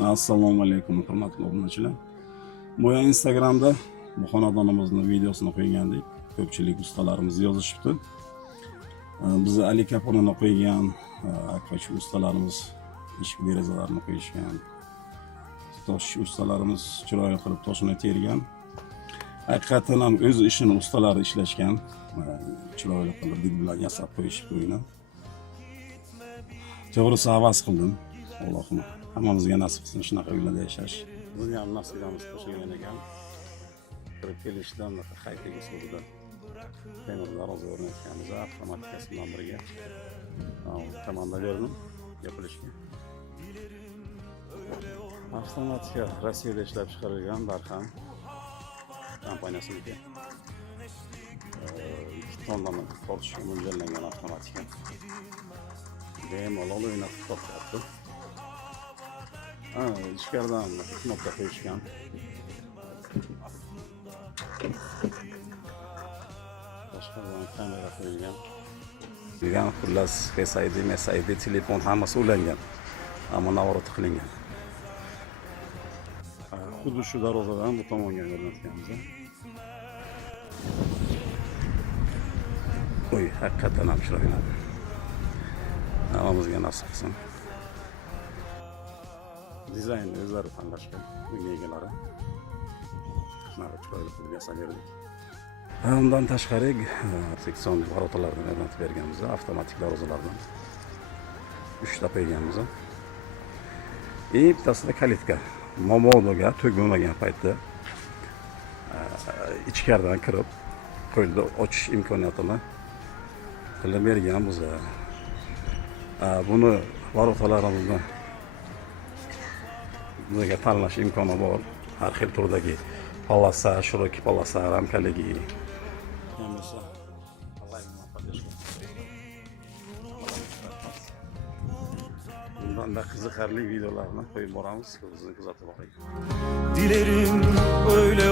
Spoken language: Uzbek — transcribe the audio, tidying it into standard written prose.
Assalomu alaykum hurmatli obunachilar. Bu Instagramda bu xonadonimizning videosini qo'ygandik. Ko'pchilik ustalarimiz yozishibdi. Biz Ali Kaponini qo'ygan akfachi ustalarimiz eshik derazalarini qo'yishgan. Tosh ustalarimiz chiroyli qilib toshini tergan. Haqiqatan ham o'z ishini ustalari ishlashgan. Chiroyli qilib did bilan yasab qo'yishibdi uyni. To'g'risi havas qildim. Allohim hammamizga nasib qilsin shunaqa uylarda yashash. Bizni ham nasibamiz qo'shilgan ekan. Kirib kelishdan qaytagi usulida temir daroz o'rnatganmiz, avtomatikasi bilan birga. Komanda berdim yopilishga. Avtomatika Rossiyada ishlab chiqarilgan Darxan kompaniyasiniki. 2 tonnani tortishga mo'ljallangan avtomatika. Bemalol o'ynatib topyapti. Ichkaridan knopka qo'yishgan. Boshqadan kamera qo'yilgan. Degan xullas Face ID, telefon hammasi ulangan. Ammo navorot qilingan. Xuddi shu darvozadan bu tomonga o'rnatganmiz. Oy, haqiqatan ham chiroyli. Hammamizga nasib qilsin. Dizaynni o'zlari tanlashgan, uyga egalari. Shunaqa chiroyli qilib yasab berdik. Undan tashqari seksion varotalardan o'rnatib berganmiz, avtomatik darvozalardan 3 ta qo'yganmiz. Bittasida kalitka. Momodoga tug'ilmagan paytda ichkaridan kirib qo'lda ochish imkoniyatini qilib berganmiz. Buni varotalarimizni bizga tanlash imkoni bor. Har xil turdagi polasa, shiroki polasa, ramkaligi. Bundan da qiziqarli videolarni qo'yib boramiz. Bizni kuzatib boring. Dilerim öyle